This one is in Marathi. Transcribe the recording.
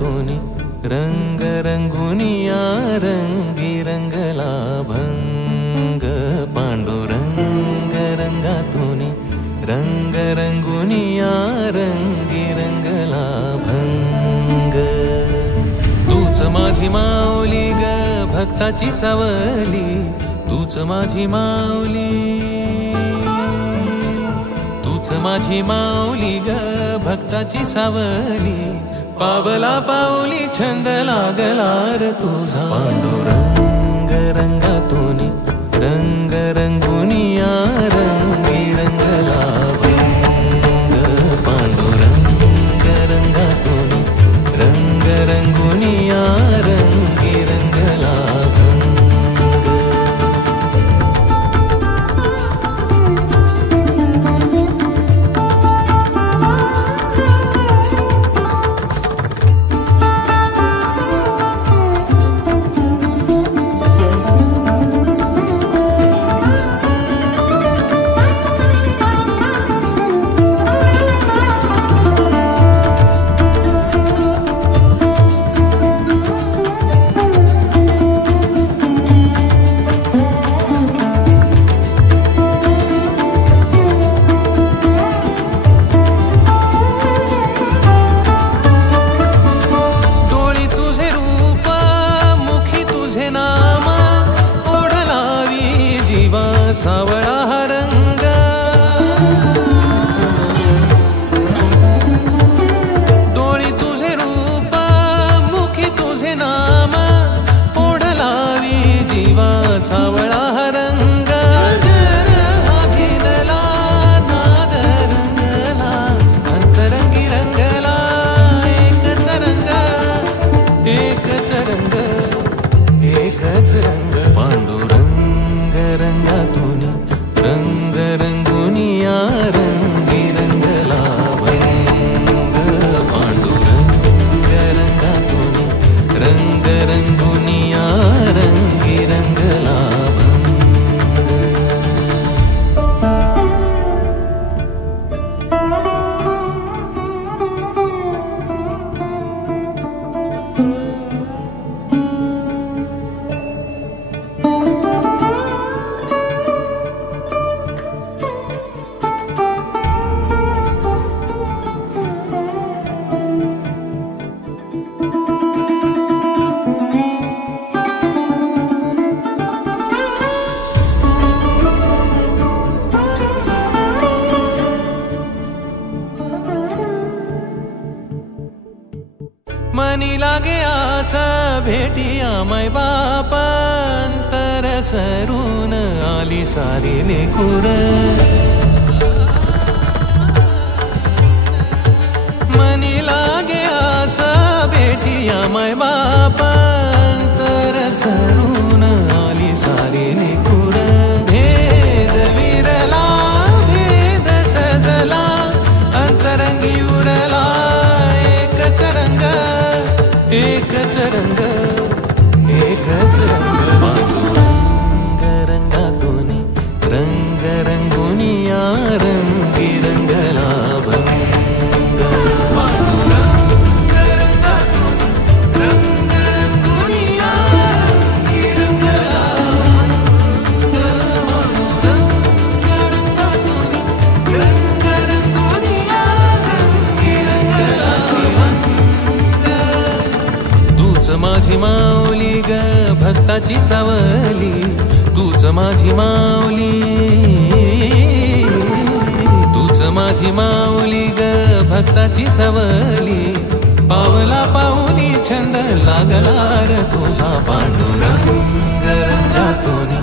रंगातूनी रंग रंगुनिया रंगी रंगला भंग पांडुरंग रंगातूनी रंग रंगुनिया रंगी रंगला भंग तूच माझी माऊली ग भक्ताची सावली तूच माझी माऊली तूच माझी माऊली ग भक्ताची सावली पावला पाऊली छंद लागला रे तुझा पांडुरंग रंगातूनी रंग रंगुनिया रंगी रंगला भंग पांडुरंग रंगातूनी रंग रंगुनिया रंगी रंगला सावळा हा रंग डोळी तुझे रूप मुखी तुझे नाम ओढ लावी जीवा सावळा हा रंग भिनला नाद रंगला अंतरंगी रंगला एकच रंग एकच रंग एकच रंग पांडुरंग रंगातूनी रंग रंगुनिया रंगी रंगला भंग पांडुरंग रंगातूनी रंग रंगुनिया रंगी रंगला मनी लागे आस भेटिया मै बाप अंतर सरून आली सारी लेकुर मनी लागे आस भेटिया मै बाप अंतर सरून आली सारी लेकुर भेद विरला भेद सजला अंतरंगी उरला एकच रंग एकच रंग एकच रंग पांडुरंग रंगातूनी रंग रंगुनिया रंगी रंगला भंग पांडुरंग रंगातूनी रंग रंगुनिया रंगी रंगला भंग पांडुरंग रंगातूनी रंग रंगुनिया रंगी रंगला तूच माझी माऊली ग भक्ताची सावली तूच माझी माऊली तूच माझी माऊली ग भक्ताची सावली पावला पाऊली छंद लागला रे तुझा पांडुरंग रंगातूनी